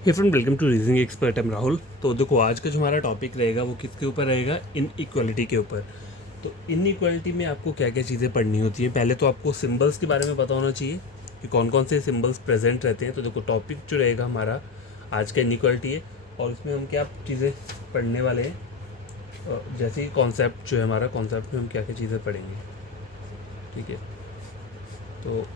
Hey friend, welcome to reasoning expert. I'm Rahul. तो देखो, आज का जो हमारा टॉपिक रहेगा वो किसके ऊपर रहेगा? इनइक्वालिटी के ऊपर। तो इनइक्वालिटी में आपको क्या क्या चीज़ें पढ़नी होती है। पहले तो आपको सिंबल्स के बारे में पता होना चाहिए कि कौन कौन से सिंबल्स प्रेजेंट रहते हैं। तो देखो, टॉपिक जो रहेगा हमारा आज का इनइक्वालिटी है, और इसमें हम क्या चीज़ें पढ़ने वाले हैं। जैसे कि कॉन्सेप्ट जो है हमारा, कॉन्सेप्ट में हम क्या क्या चीज़ें पढ़ेंगे, ठीक है। तो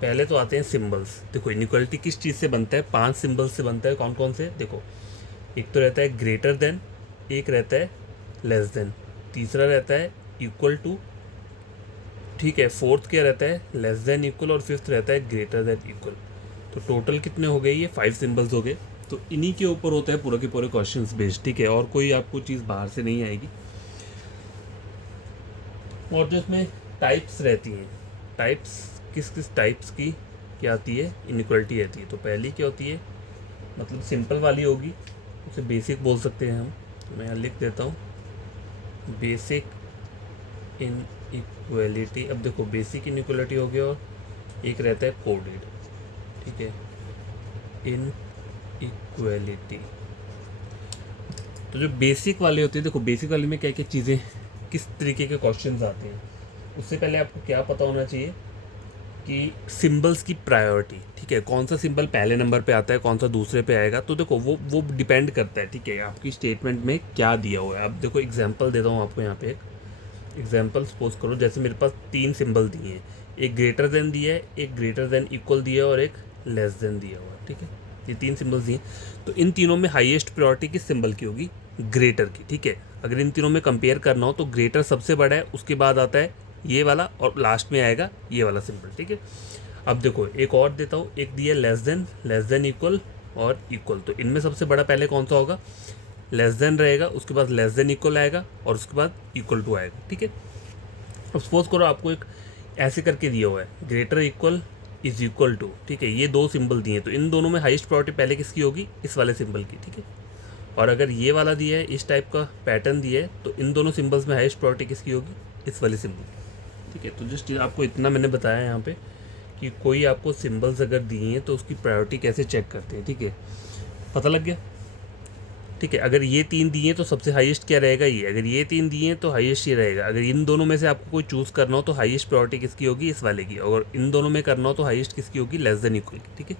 पहले तो आते हैं सिंबल्स। देखो, इनइक्वालिटी किस चीज़ से बनता है? 5 सिंबल्स से बनता है। कौन कौन से? देखो, एक तो रहता है ग्रेटर देन, एक रहता है लेस देन, तीसरा रहता है इक्वल टू, ठीक है, फोर्थ क्या रहता है? लेस देन इक्वल, और फिफ्थ रहता है ग्रेटर देन इक्वल। तो टोटल कितने हो गए? ये 5 सिंबल्स हो गए। तो इन्हीं के ऊपर होता है पूरा के पूरे क्वेश्चंस बेस्ड, ठीक है। और कोई आपको चीज़ बाहर से नहीं आएगी। और जो इसमें टाइप्स रहती हैं, टाइप्स किस किस टाइप्स की क्या आती है? इनइक्वालिटी रहती है। तो पहली क्या होती है? मतलब सिंपल वाली होगी, उसे बेसिक बोल सकते हैं हम। तो मैं यहाँ लिख देता हूँ बेसिक इनइक्वालिटी। अब देखो, बेसिक इनइक्वालिटी हो गया, और एक रहता है कोडेड, ठीक है, इनइक्वालिटी। तो जो बेसिक वाले होते हैं, देखो बेसिक वाले में क्या क्या चीज़ें, किस तरीके के क्वेश्चंस आते हैं, उससे पहले आपको क्या पता होना चाहिए कि सिंबल्स की प्रायोरिटी, ठीक है, कौन सा सिंबल पहले नंबर पे आता है, कौन सा दूसरे पे आएगा। तो देखो, वो डिपेंड करता है, ठीक है, आपकी स्टेटमेंट में क्या दिया हुआ है। अब देखो, एग्जांपल देता हूँ आपको यहाँ पे। एक एग्जांपल सपोज करो, जैसे मेरे पास 3 सिंबल दिए हैं, एक ग्रेटर देन दिया है, एक ग्रेटर देन इक्वल दिया है, और एक लेस देन दिया हुआ है, ठीक है। ये 3 सिंबल्स दिए। तो इन तीनों में हाईएस्ट प्रायोरिटी किस सिंबल की होगी? ग्रेटर की, ठीक है। अगर इन तीनों में कंपेयर करना हो तो ग्रेटर सबसे बड़ा है, उसके बाद आता है ये वाला, और लास्ट में आएगा ये वाला सिंबल, ठीक है। अब देखो, एक और देता हूँ, एक दिया लेस देन इक्वल और इक्वल। तो इनमें सबसे बड़ा पहले कौन सा होगा? लेस देन रहेगा, उसके बाद लेस देन इक्वल आएगा, और उसके बाद इक्वल टू आएगा, ठीक है। अब सपोज करो आपको एक ऐसे करके दिया हुआ है, greater equal is equal to, ठीक है, ये 2 सिंबल दिए हैं। तो इन दोनों में हाईएस्ट प्रायोरिटी पहले किसकी होगी? इस वाले सिंबल की, ठीक है। और अगर ये वाला दिया है, इस टाइप का पैटर्न दिया है, तो इन दोनों सिंबल्स में हाईएस्ट प्रायोरिटी किसकी होगी? इस वाले सिंबल की, ठीक है। तो जस्ट आपको इतना मैंने बताया यहाँ पे कि कोई आपको सिंबल्स अगर दिए हैं तो उसकी प्रायोरिटी कैसे चेक करते हैं, ठीक है। पता लग गया? ठीक है। अगर ये 3 दिए हैं तो सबसे हाईएस्ट क्या रहेगा? ये। अगर ये 3 दिए हैं तो हाईएस्ट ये रहेगा। अगर इन दोनों में से आपको कोई चूज़ करना हो तो हाईएस्ट प्रायोरिटी किसकी होगी? इस वाले की। और इन दोनों में करना हो तो हाईएस्ट किसकी होगी? लेस देन इक्वल की, ठीक है।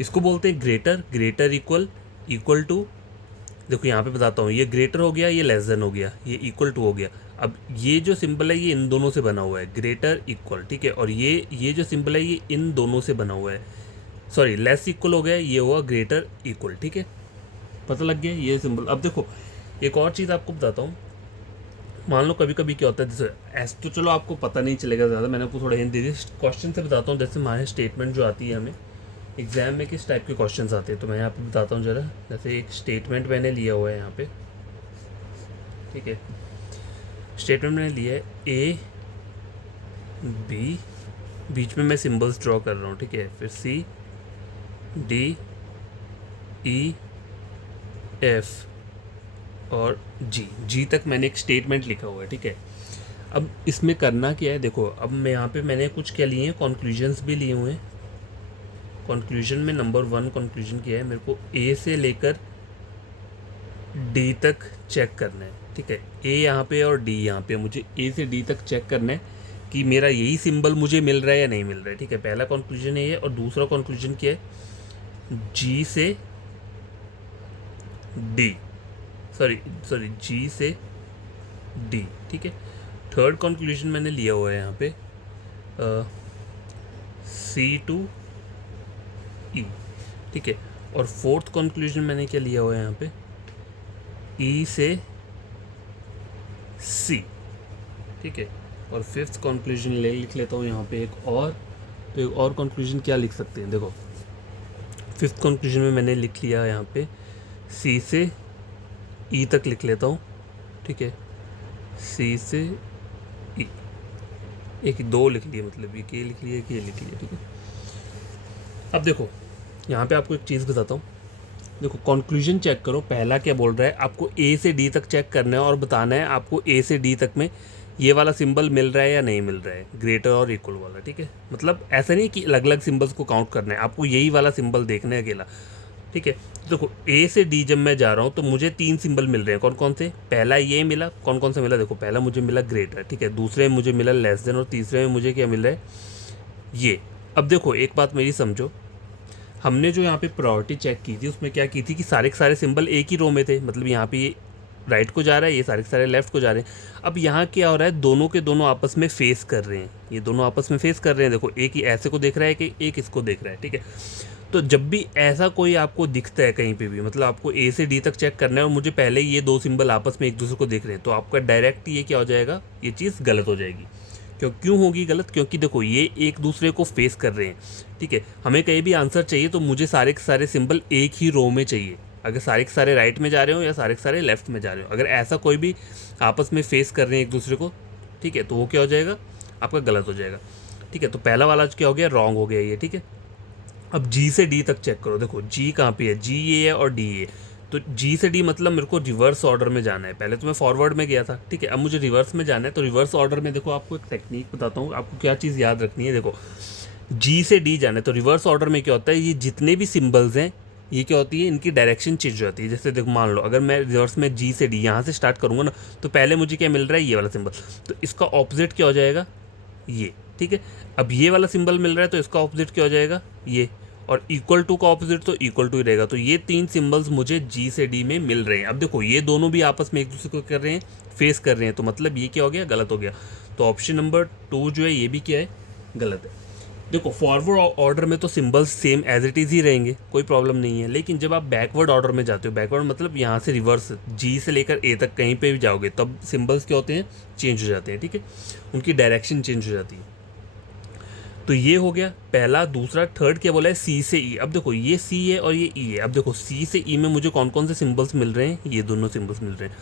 इसको बोलते हैं greater, greater equal, equal to. देखो यहाँ पे बताता हूँ, ये ग्रेटर हो गया, ये लेस देन हो गया, ये इक्वल टू हो गया। अब ये जो सिंबल है ये इन दोनों से बना हुआ है, ग्रेटर इक्वल, ठीक है। और ये जो सिंबल है ये इन दोनों से बना हुआ है। सॉरी, लेस इक्वल हो गया, ये हुआ ग्रेटर इक्वल, ठीक है। पता लग गया ये सिंबल। अब देखो, एक और चीज़ आपको बताता हूँ। मान लो कभी कभी क्या होता है, जैसे ऐसे तो चलो आपको पता नहीं चलेगा ज़्यादा, मैंने आपको थोड़ा हिंट दे दी। क्वेश्चन से बताता हूँ, जैसे हमारे स्टेटमेंट जो आती है हमें एग्जाम में, किस टाइप के क्वेश्चंस आते हैं, तो मैं यहाँ पे बताता हूँ ज़रा। जैसे एक स्टेटमेंट मैंने लिया हुआ है यहाँ पे, ठीक है। स्टेटमेंट मैंने लिया है ए बी, बीच में मैं सिंबल्स ड्रॉ कर रहा हूँ, ठीक है। फिर सी डी ई एफ और जी तक मैंने एक स्टेटमेंट लिखा हुआ है, ठीक है। अब इसमें करना क्या है? देखो, अब मैं यहाँ पे मैंने कुछ क्या लिए हैं, कंक्लूजन्स भी लिए हुए हैं। कंक्लूजन में नंबर 1 कंक्लूजन क्या है? मेरे को ए से लेकर डी तक चेक करना है, ठीक है। ए यहाँ पे और डी यहाँ पे, मुझे ए से डी तक चेक करना है कि मेरा यही सिंबल मुझे मिल रहा है या नहीं मिल रहा है, ठीक है। पहला कंक्लूजन ये है। और दूसरा कंक्लूजन क्या है? जी से डी, सॉरी सॉरी, जी से डी, ठीक है। थर्ड कंक्लूजन मैंने लिया हुआ है यहाँ पे सी टू ई, ठीक है। और फोर्थ कंक्लूजन मैंने क्या लिया हुआ है यहाँ पे? ई से सी, ठीक है। और फिफ्थ कंक्लूजन लिख लेता हूँ यहाँ पे एक और। तो एक और कंक्लूजन क्या लिख सकते हैं? देखो, फिफ्थ कंक्लूजन में मैंने लिख लिया यहाँ पे सी से ई तक लिख लेता हूँ, ठीक है। सी से ई, एक 2 लिख लिए, मतलब एक ये लिख लिया, एक ये लिख लिया, ठीक है। अब देखो, यहाँ पे आपको एक चीज़ बताता हूँ। देखो, कंक्लूजन चेक करो, पहला क्या बोल रहा है? आपको ए से डी तक चेक करना है और बताना है आपको ए से डी तक में ये वाला सिंबल मिल रहा है या नहीं मिल रहा है, ग्रेटर और इक्वल वाला, ठीक है। मतलब ऐसा नहीं कि अलग अलग सिंबल्स को काउंट करना है, आपको यही वाला सिंबल देखना है अकेला। ठीक है। देखो ए से डी जब मैं जा रहा हूँ तो मुझे 3 सिंबल मिल रहे हैं, कौन कौन से? पहला ये मिला, कौन कौन सा मिला? देखो पहला मुझे मिला ग्रेटर, ठीक है, दूसरे में मुझे मिला लेस देन, और तीसरे में मुझे क्या मिल रहा है? ये। अब देखो एक बात मेरी समझो, हमने जो यहाँ पे प्रायोरिटी चेक की थी उसमें क्या की थी कि सारे के सारे सिंबल एक ही रो में थे, मतलब यहाँ पे ये राइट को जा रहा है, ये सारे के सारे लेफ्ट को जा रहे हैं। अब यहाँ क्या हो रहा है, दोनों के दोनों आपस में फेस कर रहे हैं, ये दोनों आपस में फेस कर रहे हैं। देखो एक ही ऐसे को देख रहा है कि एक इसको देख रहा है, ठीक है। तो जब भी ऐसा कोई आपको दिखता है कहीं पे भी, मतलब आपको ए से डी तक चेक करना है और मुझे पहले ही ये दो सिंबल आपस में एक दूसरे को देख रहे हैं, तो आपका डायरेक्ट ये क्या हो जाएगा, ये चीज़ गलत हो जाएगी। क्यों होगी गलत? क्योंकि देखो ये एक दूसरे को फेस कर रहे हैं, ठीक है। हमें कहीं भी आंसर चाहिए तो मुझे सारे के सारे सिंबल एक ही रो में चाहिए, अगर सारे के सारे राइट में जा रहे हो या सारे के सारे लेफ्ट में जा रहे हो, अगर ऐसा कोई भी आपस में फेस कर रहे हैं एक दूसरे को, ठीक है, तो वो क्या हो जाएगा, आपका गलत हो जाएगा, ठीक है। तो पहला वाला क्या हो गया, रॉन्ग हो गया ये, ठीक है। अब जी से डी तक चेक करो, देखो जी कहाँ पे है, जी ये है और डी ये। तो जी से डी मतलब मेरे को रिवर्स ऑर्डर में जाना है, पहले तो मैं फॉरवर्ड में गया था, ठीक है, अब मुझे रिवर्स में जाना है। तो रिवर्स ऑर्डर में देखो आपको एक टेक्निक बताता हूँ, आपको क्या चीज़ याद रखनी है। देखो जी से डी जाना है तो रिवर्स ऑर्डर में क्या होता है, ये जितने भी सिंबल्स हैं ये क्या होती है, इनकी डायरेक्शन चेंज हो जाती है। जैसे देखो मान लो अगर मैं रिवर्स में जी से डी यहाँ से स्टार्ट करूँगा ना, तो पहले मुझे क्या मिल रहा है, ये वाला सिंबल, तो इसका ऑपोजिट क्या हो जाएगा, ये, ठीक है। अब ये वाला सिंबल मिल रहा है तो इसका ऑपोजिट क्या हो जाएगा, ये, और इक्वल टू का ऑपोजिट तो इक्वल टू ही रहेगा। तो ये 3 सिंबल्स मुझे जी से डी में मिल रहे हैं। अब देखो ये दोनों भी आपस में एक दूसरे को कर रहे हैं, फेस कर रहे हैं, तो मतलब ये क्या हो गया, गलत हो गया। तो ऑप्शन नंबर 2 जो है ये भी क्या है, गलत है। देखो फॉरवर्ड ऑर्डर में तो symbols same as it is ही रहेंगे, कोई प्रॉब्लम नहीं है, लेकिन जब आप बैकवर्ड ऑर्डर में जाते हो, बैकवर्ड मतलब यहाँ से रिवर्स जी से लेकर ए तक कहीं पे भी जाओगे, तब सिंबल्स क्या होते हैं, चेंज हो जाते हैं, ठीक है, उनकी डायरेक्शन चेंज हो जाती है। तो ये हो गया पहला। दूसरा थर्ड क्या बोला है, सी से ई। अब देखो ये सी है और ये ई है। अब देखो सी से ई में मुझे कौन कौन से सिंबल्स मिल रहे हैं, ये दोनों सिंबल्स मिल रहे हैं।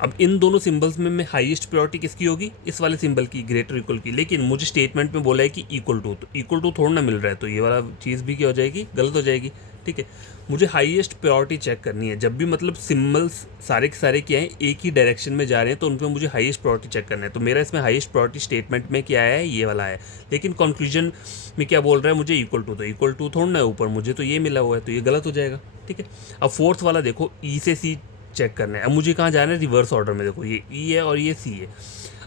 अब इन दोनों सिंबल्स में मैं हाईएस्ट प्रायोरिटी किसकी होगी, इस वाले सिंबल की, ग्रेटर इक्वल की। लेकिन मुझे स्टेटमेंट में बोला है कि इक्वल टू, तो इक्वल टू थोड़ा ना मिल रहा है, तो ये वाला चीज़ भी क्या हो जाएगी, गलत हो जाएगी, ठीक है। मुझे हाईएस्ट प्रायोरिटी चेक करनी है, जब भी मतलब सिंबल्स सारे के सारे क्या हैं, एक ही डायरेक्शन में जा रहे हैं, तो उन पर मुझे हाईएस्ट प्रायोरिटी चेक करना है। तो मेरा इसमें हाईएस्ट प्रायोरिटी स्टेटमेंट में क्या आया है, ये वाला है। लेकिन कंक्लूजन में क्या बोल रहा है, मुझे इक्वल टू, तो इक्वल टू थोड़ा ना है ऊपर, मुझे तो ये मिला हुआ है, तो ये गलत हो जाएगा, ठीक है। अब फोर्थ वाला देखो, ई से सी चेक करना है। अब मुझे कहाँ जाना है, रिवर्स ऑर्डर में। देखो ये ई है और ये सी है।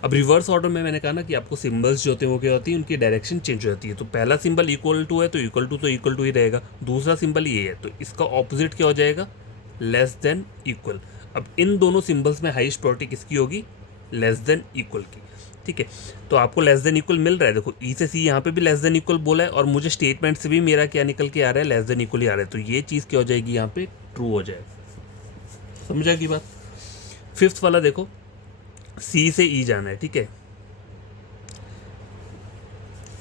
अब रिवर्स ऑर्डर में मैंने कहा ना कि आपको सिंबल्स जो होते हैं वो क्या होती है, उनकी डायरेक्शन चेंज हो जाती है। तो पहला सिंबल इक्वल टू है तो इक्वल टू ही रहेगा। दूसरा सिंबल ये है तो इसका ऑपोजिट क्या हो जाएगा, लेस देन इक्वल। अब इन दोनों सिंबल्स में हाईएस्ट प्रायोरिटी किसकी होगी, लेस देन इक्वल की, ठीक है। तो आपको लेस देन इक्वल मिल रहा है, देखो ई से सी यहाँ पे भी लेस देन इक्वल बोला है, और मुझे स्टेटमेंट से भी मेरा क्या निकल के आ रहा है, लेस देन इक्वल ही आ रहा है। तो ये चीज़ क्या हो जाएगी, यहाँ पे ट्रू हो जाएगा। समझा की बात। फिफ्थ वाला देखो, सी से ई जाना है, ठीक है,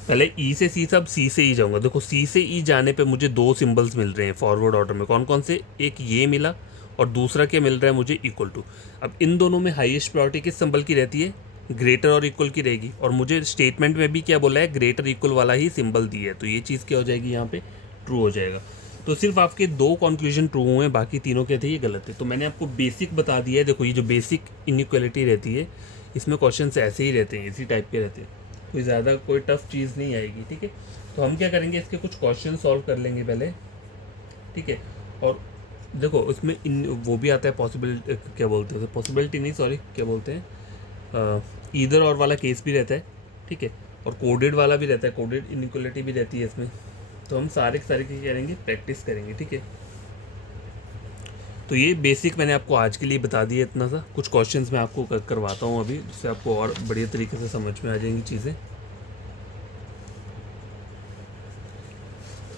पहले ई से सी, सब सी से ई जाऊंगा। देखो सी से ई जाने पे मुझे 2 सिंबल्स मिल रहे हैं फॉरवर्ड ऑर्डर में, कौन कौन से, एक ये मिला और दूसरा क्या मिल रहा है मुझे, इक्वल टू। अब इन दोनों में हाईएस्ट प्रायोरिटी किस सिंबल की रहती है, ग्रेटर और इक्वल की रहेगी, और मुझे स्टेटमेंट में भी क्या बोला है, ग्रेटर इक्वल वाला ही सिंबल दिया है, तो ये चीज़ क्या हो जाएगी, यहाँ पे ट्रू हो जाएगा। तो सिर्फ आपके 2 कंक्लूजन ट्रू हुए हैं, बाकी तीनों क्या थे, ये गलत है। तो मैंने आपको बेसिक बता दिया है। देखो ये जो बेसिक इनइक्वालिटी रहती है, इसमें क्वेश्चन ऐसे ही रहते हैं, इसी टाइप के रहते हैं, कोई ज़्यादा कोई टफ चीज़ नहीं आएगी, ठीक है। तो हम क्या करेंगे, इसके कुछ क्वेश्चन सॉल्व कर लेंगे पहले, ठीक है। और देखो उसमें इन वो भी आता है पॉसिबल, क्या बोलते हैं, पॉसिबिलिटी नहीं, सॉरी, क्या बोलते हैं, ईदर और वाला केस भी रहता है, ठीक है, और कोडेड वाला भी रहता है, कोडेड इनइक्वालिटी भी रहती है इसमें। तो हम सारे के सारे क्या करेंगे, प्रैक्टिस करेंगे, ठीक है। तो ये बेसिक मैंने आपको आज के लिए बता दिया इतना सा। कुछ क्वेश्चंस मैं आपको करवाता हूँ अभी, जिससे आपको और बढ़िया तरीके से समझ में आ जाएंगी चीज़ें।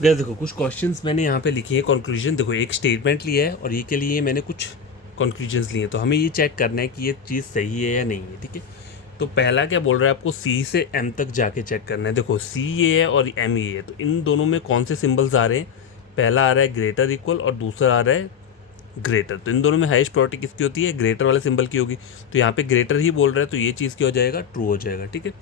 गैस देखो कुछ क्वेश्चंस मैंने यहाँ पे लिखे हैं, कंक्लूजन। देखो एक स्टेटमेंट लिया है और ये के लिए मैंने कुछ कंक्लूजन्स लिए, तो हमें ये चेक करना है कि ये चीज़ सही है या नहीं है, ठीक है। तो पहला क्या बोल रहा है, आपको सी से एम तक जाके चेक करना है। देखो सी ये है और एम ये है, तो इन दोनों में कौन से सिंबल्स आ रहे हैं, पहला आ रहा है ग्रेटर इक्वल और दूसरा आ रहा है ग्रेटर। तो इन दोनों में हाईएस्ट प्रायोरिटी किसकी होती है, ग्रेटर वाले सिंबल की होगी। तो यहाँ पे ग्रेटर ही बोल रहा है, तो ये चीज़ क्या हो जाएगा, ट्रू हो जाएगा, ठीक है।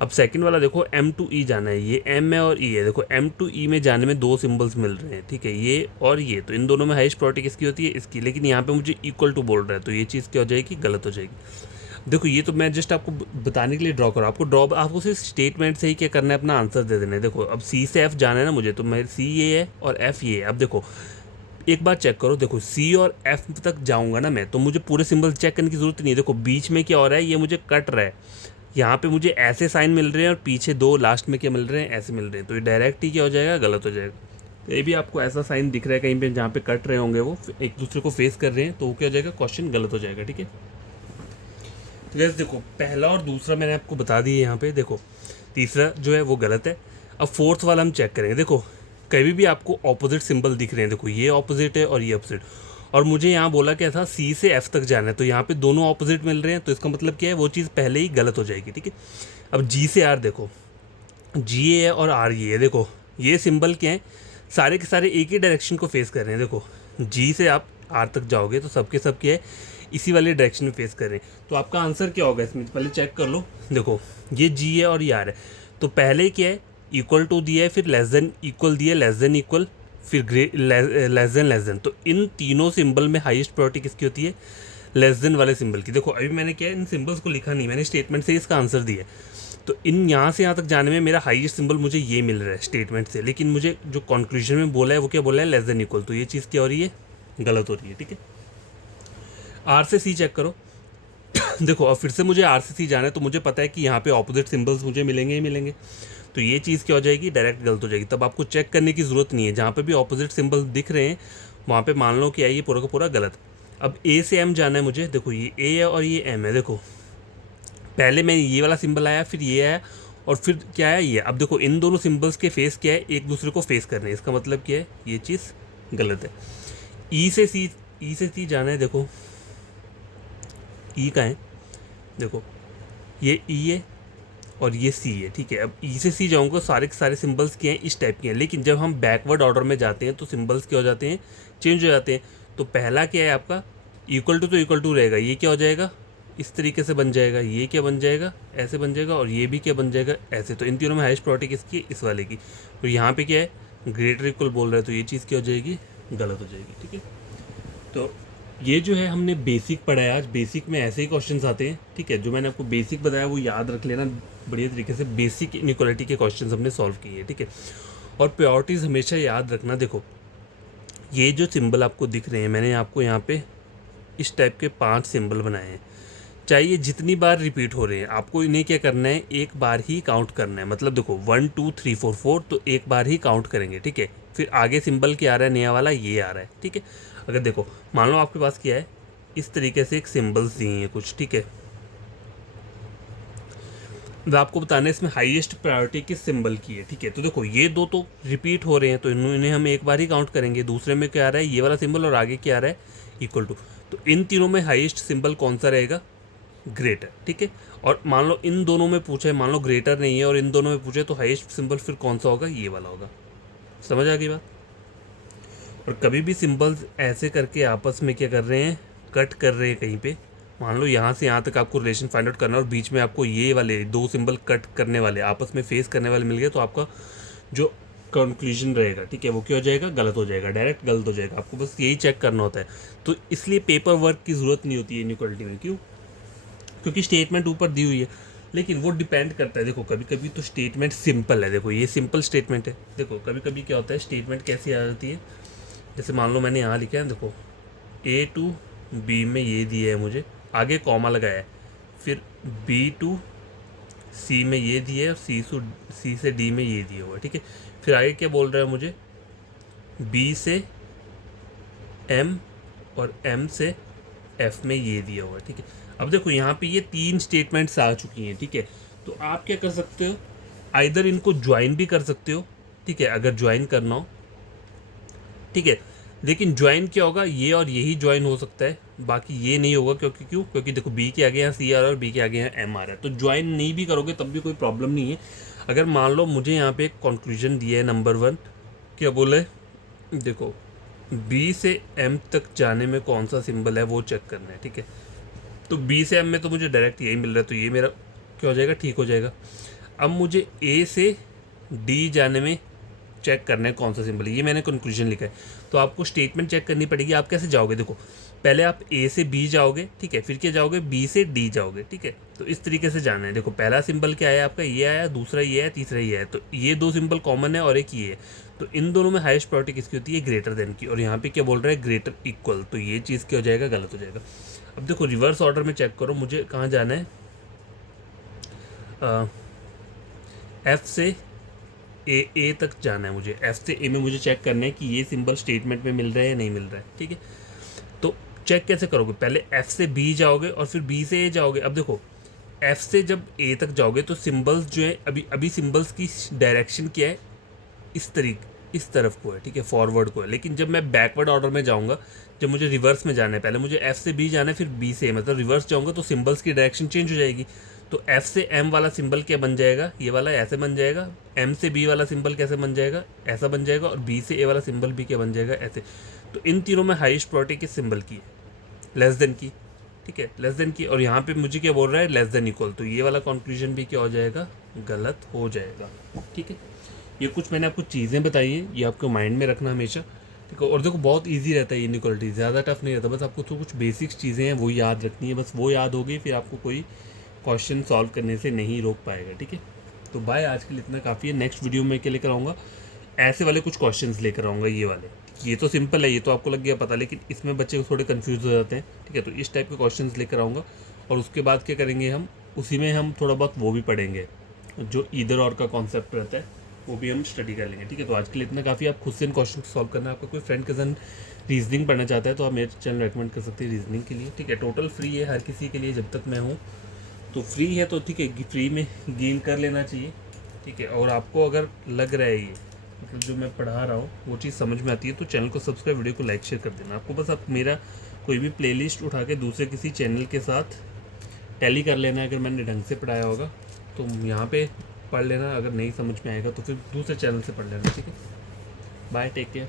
अब सेकंड वाला देखो, एम टू ई जाना है, ये एम है और ई है। देखो एम टू ई में जाने में 2 सिंबल्स मिल रहे हैं, ठीक है, ये और ये। तो इन दोनों में हाईएस्ट प्रायोरिटी किसकी होती है, इसकी। लेकिन यहाँ पे मुझे इक्वल टू बोल रहा है, तो ये चीज़ क्या हो जाएगी, गलत हो जाएगी। देखो ये तो मैं जस्ट आपको बताने के लिए ड्रॉ करूँ, आपको सिर्फ स्टेटमेंट से ही क्या करना है, अपना आंसर दे देना है। देखो अब सी से एफ जाना है ना मुझे, तो मैं सी ये है और एफ ये है। अब देखो एक बात चेक करो, देखो सी और एफ तक जाऊंगा ना मैं, तो मुझे पूरे सिंबल चेक करने की ज़रूरत नहीं है। देखो बीच में क्या हो रहा है, ये मुझे कट रहा है, यहाँ पे मुझे ऐसे साइन मिल रहे हैं और पीछे दो लास्ट में क्या मिल रहे हैं, ऐसे मिल रहे हैं, तो ये डायरेक्ट ही क्या हो जाएगा, गलत हो जाएगा। तो ये भी आपको ऐसा साइन दिख रहा है कहीं पे जहाँ पे कट रहे होंगे, वो एक दूसरे को फेस कर रहे हैं, तो वो क्या हो जाएगा, क्वेश्चन गलत हो जाएगा। ठीक है, तो गैस देखो पहला और दूसरा मैंने आपको बता दिए यहाँ पे, देखो तीसरा जो है वो गलत है। अब फोर्थ वाला हम चेक करेंगे। देखो कभी भी आपको ऑपोजिट सिंबल दिख रहे हैं, देखो ये ऑपोजिट है और ये ऑपोजिट, और मुझे यहाँ बोला क्या था, सी से एफ तक जाना है, तो यहाँ पे दोनों ऑपोजिट मिल रहे हैं, तो इसका मतलब क्या है, वो चीज़ पहले ही गलत हो जाएगी। ठीक है, अब जी से आर, देखो जी ए है और आर ये है, देखो ये सिंबल क्या है, सारे के सारे एक ही डायरेक्शन को फेस कर रहे हैं। देखो जी से आप आर तक जाओगे तो सबके सब क्या है, इसी वाले डायरेक्शन में फेस कर रहे हैं, तो आपका आंसर क्या होगा इसमें, पहले चेक कर लो। देखो ये जी है और ये आर है, तो पहले क्या है, इक्वल टू दिया है, फिर लेस देन इक्वल दिया है, लेस देन इक्वल, फिर लेस देन, तो इन तीनों सिंबल में हाईएस्ट प्रायोरिटी किसकी होती है, लेस देन वाले सिंबल की। देखो अभी मैंने क्या है, इन सिंबल्स को लिखा नहीं, मैंने स्टेटमेंट से इसका आंसर दिया है, तो इन यहाँ से यहाँ तक जाने में मेरा हाईएस्ट सिंबल मुझे ये मिल रहा है स्टेटमेंट से, लेकिन मुझे जो कंक्लूजन में बोला है वो क्या बोला है, लेस देन इक्वल, तो ये चीज़ क्या हो रही है, गलत हो रही है। ठीक है, आर से सी चेक करो। देखो अब फिर से मुझे आर से सी जाना है, तो मुझे पता है कि यहाँ पे ऑपोजिट सिंबल्स मुझे मिलेंगे ही मिलेंगे, तो ये चीज़ क्या हो जाएगी, डायरेक्ट गलत हो जाएगी। तब आपको चेक करने की ज़रूरत नहीं है, जहाँ पे भी ऑपोजिट सिंबल दिख रहे हैं वहाँ पे मान लो कि ये पूरा का पूरा गलत। अब ए से एम जाना है मुझे, देखो ये ए है और ये एम है, देखो पहले मैं ये वाला सिंबल आया, फिर ये आया, और फिर क्या है ये। अब देखो इन दोनों सिंबल्स के फेस क्या है, एक दूसरे को फेस कर रहे हैं, इसका मतलब क्या है, ये चीज़ गलत है। ई से सी जाना है, देखो ई का है, देखो ये ई है और ये सी है। ठीक है, अब ई से सी जाऊँगा, सारे के सारे सिंबल्स के हैं इस टाइप के हैं, लेकिन जब हम बैकवर्ड ऑर्डर में जाते हैं तो सिंबल्स क्या हो जाते हैं, चेंज हो जाते हैं। तो पहला क्या है आपका, इक्वल टू, तो इक्वल टू रहेगा, ये क्या हो जाएगा, इस तरीके से बन जाएगा, ये क्या बन जाएगा, ऐसे बन जाएगा, और ये भी क्या बन जाएगा, ऐसे। तो इन तीनों में हाईएस्ट प्रायोरिटी किसकी, इस वाले की। तो यहाँ पे क्या है, ग्रेटर इक्वल बोल रहा है, तो ये चीज़ क्या हो जाएगी, गलत हो जाएगी। ठीक है, तो ये जो है हमने बेसिक पढ़ा है आज। बेसिक में ऐसे ही क्वेश्चंस आते हैं। ठीक है, जो मैंने आपको बेसिक बताया वो याद रख लेना बढ़िया तरीके से। बेसिक इनइक्वालिटी के क्वेश्चंस हमने सॉल्व किए हैं। ठीक है, और प्रायोरिटीज़ हमेशा याद रखना। देखो ये जो सिंबल आपको दिख रहे हैं, मैंने आपको यहाँ पे इस टाइप के 5 सिंबल बनाए हैं, चाहे ये जितनी बार रिपीट हो रहे हैं, आपको इन्हें क्या करना है, एक बार ही काउंट करना है। मतलब देखो 1 2 3 4 4, तो एक बार ही काउंट करेंगे। ठीक है, फिर आगे सिंबल क्या आ रहा है, नया वाला ये आ रहा है। ठीक है, अगर देखो मान लो आपके पास क्या है, इस तरीके से एक सिंबल्स दिए हैं कुछ। ठीक है, मैं आपको बताना है इसमें हाईएस्ट प्रायोरिटी किस सिंबल की है। ठीक है, तो देखो ये दो तो रिपीट हो रहे हैं, तो इन्हें हम एक बार ही काउंट करेंगे। दूसरे में क्या आ रहा है, ये वाला सिंबल, और आगे क्या आ रहा है, इक्वल टू। तो इन तीनों में हाईएस्ट सिंबल कौन सा रहेगा, ग्रेटर। ठीक है, और मान लो इन दोनों में पूछे, मान लो ग्रेटर नहीं है, और इन दोनों में पूछे, तो हाईएस्ट सिंबल फिर कौन सा होगा, ये वाला होगा। समझ आ गई बात। और कभी भी सिंबल्स ऐसे करके आपस में क्या कर रहे हैं, कट कर रहे हैं कहीं पे, मान लो यहाँ से यहाँ तक आपको रिलेशन फाइंड आउट करना है, और बीच में आपको ये वाले 2 सिंबल कट करने वाले, आपस में फेस करने वाले मिल गए, तो आपका जो कंक्लूजन रहेगा, ठीक है, वो क्या हो जाएगा, गलत हो जाएगा, डायरेक्ट गलत हो जाएगा। आपको बस यही चेक करना होता है। तो इसलिए पेपर वर्क की ज़रूरत नहीं होती है इनइक्वालिटी में। क्यों, क्योंकि स्टेटमेंट ऊपर दी हुई है, लेकिन वो डिपेंड करता है। देखो कभी कभी तो स्टेटमेंट सिंपल है, देखो ये सिंपल स्टेटमेंट है। देखो कभी कभी क्या होता है, स्टेटमेंट कैसी आ जाती है, जैसे मान लो मैंने यहाँ लिखा है, देखो ए टू बी में ये दिया है मुझे, आगे कॉमा लगाया है, फिर बी टू सी में ये दिया है, और सी से डी में ये दिया हुआ है। ठीक है, फिर आगे क्या बोल रहा है मुझे, बी से एम और एम से एफ में ये दिया हुआ है। ठीक है, अब देखो यहाँ पे ये 3 स्टेटमेंट्स आ चुकी हैं। ठीक है, तो आप क्या कर सकते हो, आइदर इनको ज्वाइन भी कर सकते हो। ठीक है, अगर ज्वाइन करना हो, ठीक है, लेकिन ज्वाइन क्या होगा, ये और यही ज्वाइन हो सकता है, बाकी ये नहीं होगा। क्योंकि देखो बी के आगे यहाँ सी आ रहा है और बी के आगे यहाँ एम आ रहा है, तो ज्वाइन नहीं भी करोगे तब भी कोई प्रॉब्लम नहीं है। अगर मान लो मुझे यहाँ पे एक कंक्लूजन दिया है नंबर 1, क्या बोले, देखो बी से एम तक जाने में कौन सा सिंबल है वो चेक करना है। ठीक है, तो बी से एम में तो मुझे डायरेक्ट यही मिल रहा है, तो ये मेरा क्या हो जाएगा, ठीक हो जाएगा। अब मुझे ए से डी जाने में चेक करना है कौन सा सिंबल है, ये मैंने कंक्लूजन लिखा है। तो आपको स्टेटमेंट चेक करनी पड़ेगी। आप कैसे जाओगे, देखो पहले आप ए से बी जाओगे, ठीक है, फिर क्या जाओगे बी से डी जाओगे, ठीक है। तो इस तरीके से जाना है। देखो पहला सिंबल क्या है आपका, ये आया, दूसरा ये है, तीसरा ये है। तो ये दो सिंबल कॉमन है और एक ये है। तो इन दोनों में हाईएस्ट प्रायोरिटी किसकी होती है, ग्रेटर देन की। और यहाँ पे क्या बोल रहा है, ग्रेटर इक्वल। तो ये चीज़ क्या हो जाएगा, गलत हो जाएगा। अब देखो रिवर्स ऑर्डर में चेक करो, मुझे कहाँ जाना है, एफ से ए तक जाना है मुझे। एफ से ए में मुझे चेक करना है कि ये सिंबल स्टेटमेंट में मिल रहा है या नहीं मिल रहा है, ठीक है। तो चेक कैसे करोगे, पहले एफ से बी जाओगे और फिर बी से ए जाओगे। अब देखो एफ से जब ए तक जाओगे तो सिंबल्स जो है अभी अभी सिंबल्स की डायरेक्शन क्या है, इस तरफ को है, ठीक है, फॉरवर्ड को है। लेकिन जब मैं बैकवर्ड ऑर्डर में जाऊंगा, जब मुझे रिवर्स में जाना है, पहले मुझे एफ से बी जाना है फिर बी से, मतलब रिवर्स जाऊंगा तो सिंबल्स की डायरेक्शन चेंज हो जाएगी। तो एफ से एम वाला सिंबल क्या बन जाएगा, ये वाला ऐसे बन जाएगा। एम से बी वाला सिंबल कैसे बन जाएगा, ऐसा बन जाएगा। और बी से ए वाला सिंबल भी क्या बन जाएगा, ऐसे। तो इन तीनों में हाईएस्ट प्रायोरिटी किस सिंबल की है, लेस देन की, ठीक है, लेस देन की। और यहाँ पे मुझे क्या बोल रहा है, लेस देन इक्वल। तो ये वाला कंक्लूजन भी क्या हो जाएगा, गलत हो जाएगा, ठीक है। ये कुछ मैंने आपको चीज़ें बताई हैं, ये आपको माइंड में रखना हमेशा, ठीक है। और देखो बहुत इजी रहता है इनइक्वालिटी, ज़्यादा टफ नहीं रहता। बस आपको तो कुछ बेसिक्स चीज़ें हैं वो याद रखनी है, बस वो याद होगी, फिर आपको कोई क्वेश्चन सॉल्व करने से नहीं रोक पाएगा, ठीक है। तो बाय, आज के लिए इतना काफ़ी है। नेक्स्ट वीडियो में क्या लेकर आऊँगा, ऐसे वाले कुछ क्वेश्चंस लेकर आऊँगा। ये वाले, ये तो सिंपल है, ये तो आपको लग गया पता, लेकिन इसमें बच्चे थोड़े कंफ्यूज हो जाते हैं, ठीक है। तो इस टाइप के क्वेश्चंस लेकर आऊँगा। और उसके बाद क्या करेंगे हम, उसी में हम थोड़ा बहुत वो भी पढ़ेंगे, जो ईदर और का कॉन्सेप्ट रहता है वो भी हम स्टडी कर लेंगे, ठीक है। तो आज के लिए इतना काफ़ी। आप खुद से इन क्वेश्चन को सॉल्व करना है। आपका कोई फ्रेंड कज़न रीजनिंग पढ़ना चाहता है तो आप मेरे चैनल रेकमेंड कर सकते हैं रीजनिंग के लिए, ठीक है। टोटल फ्री है हर किसी के लिए, जब तक मैं हूँ तो फ्री है। तो ठीक है, फ्री में गेन कर लेना चाहिए, ठीक है। और आपको अगर लग रहा है ये मतलब जो मैं पढ़ा रहा हूँ वो चीज़ समझ में आती है तो चैनल को सब्सक्राइब, वीडियो को लाइक शेयर कर देना। आपको बस आप मेरा कोई भी प्लेलिस्ट उठा के दूसरे किसी चैनल के साथ टैली कर लेना है। अगर मैंने ढंग से पढ़ाया होगा तो यहाँ पे पढ़ लेना, अगर नहीं समझ में आएगा तो फिर दूसरे चैनल से पढ़ लेना, ठीक है। Bye, take care.